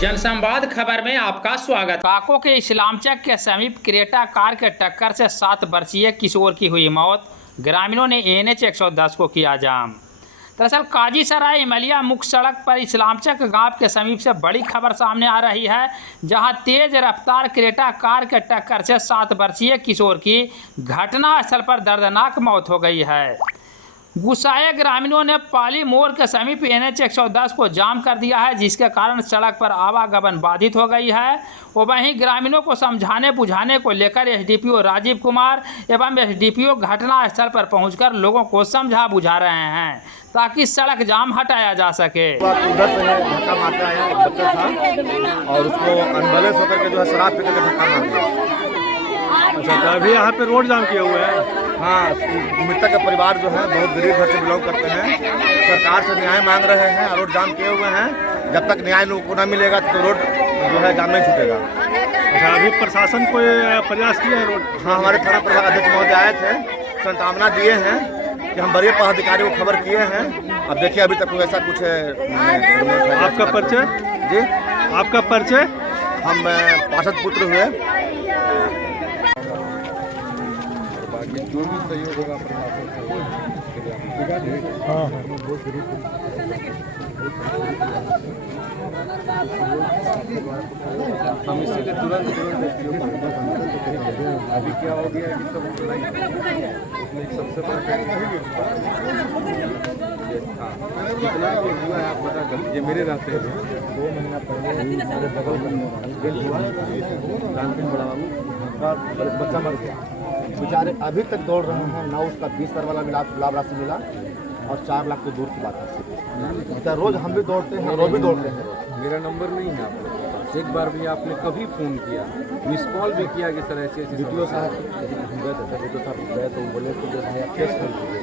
जनसंवाद खबर में आपका स्वागत। काको के इस्लामचक के समीप क्रेटा कार के टक्कर से 7 वर्षीय किशोर की हुई मौत। ग्रामीणों ने NH 110 को किया जाम। दरअसल काजीसराय इमलिया मुख्य सड़क पर इस्लामचक गांव के समीप से बड़ी खबर सामने आ रही है, जहां तेज रफ्तार क्रेटा कार के टक्कर से 7 वर्षीय किशोर की घटनास्थल पर दर्दनाक मौत हो गई है। गुस्साए ग्रामीणों ने पाली मोड़ के समीप NH 110 को जाम कर दिया है, जिसके कारण सड़क पर आवागमन बाधित हो गई है। और वहीं ग्रामीणों को समझाने बुझाने को लेकर SDPO राजीव कुमार एवं SDPO घटनास्थल पर पहुंचकर लोगों को समझा बुझा रहे हैं ताकि सड़क जाम हटाया जा सके। उधर से धक्का मारता आया एक बच्चा था और उसको अनबैलेंस होकर के जो है शराब पी करके धक्का मार दिया। अच्छा, तो अभी यहाँ पे रोड जाम किए हुए हैं। हाँ, मृतक का परिवार जो है बहुत गरीब घर से बिलोंग करते हैं, सरकार से न्याय मांग रहे हैं और रोड जाम किए हुए हैं। जब तक न्याय लोगों को न मिलेगा तो रोड जो है जाम नहीं छूटेगा। अच्छा, अभी प्रशासन को प्रयास किया है रोड? हाँ, हमारे थाना प्रभाग अध्यक्ष महोदय आए थे, सांत्वना दिए हैं कि हम बड़े पदाधिकारी को खबर किए हैं। अब देखिए अभी तक ऐसा कुछ आपका परिचय? जी, आपका परिचय? हम पार्षद पुत्र हुए। जो भी सहयोग होगा प्रशासन हम इसीलिए तुरंत अभी क्या हो गया कि सब उसमें सबसे बड़ा कितना हुआ है आप पता कर लीजिए। मेरे रहते हैं 2 महीना पहले मेरे बगल में हुआ बच्चा मर गया। बेचारे अभी तक दौड़ रहे हैं, ना उसका 20 साल वाला लाभ राशि मिला और 4 लाख तो दूर की बात है। रोज हम भी दौड़ते हैं, रोज भी दौड़ते हैं। मेरा नंबर नहीं है आपके पास, एक बार भी आपने कभी फ़ोन किया, मिस कॉल भी किया कि सर ऐसे DPO साहब गए थे, DPO साहब गए तो बोले कि जो है केस कर दीजिए।